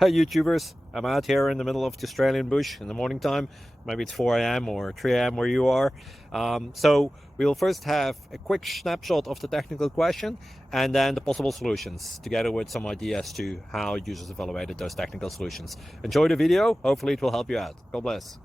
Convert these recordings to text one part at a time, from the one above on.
Hi YouTubers, I'm out here in the middle of the Australian bush in the morning time. Maybe it's 4 a.m. or 3 a.m. where you are. So we'll first have a quick snapshot of the technical question and then the possible solutions, together with some ideas to how users evaluated those technical solutions. Enjoy the video, hopefully it will help you out. God bless.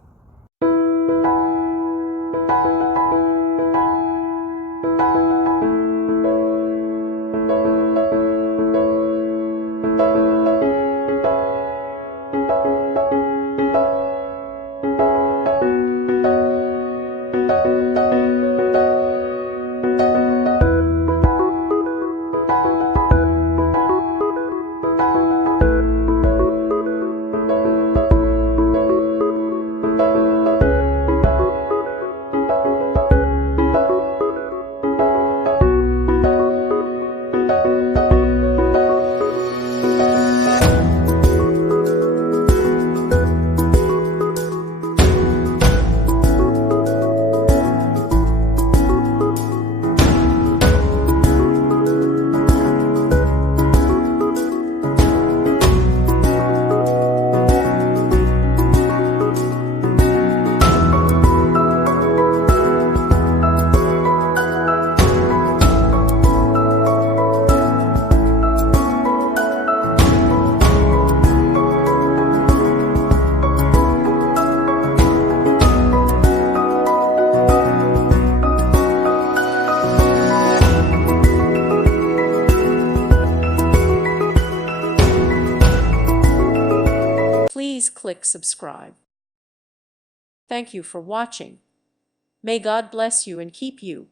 Please click subscribe. Thank you for watching. May God bless you and keep you.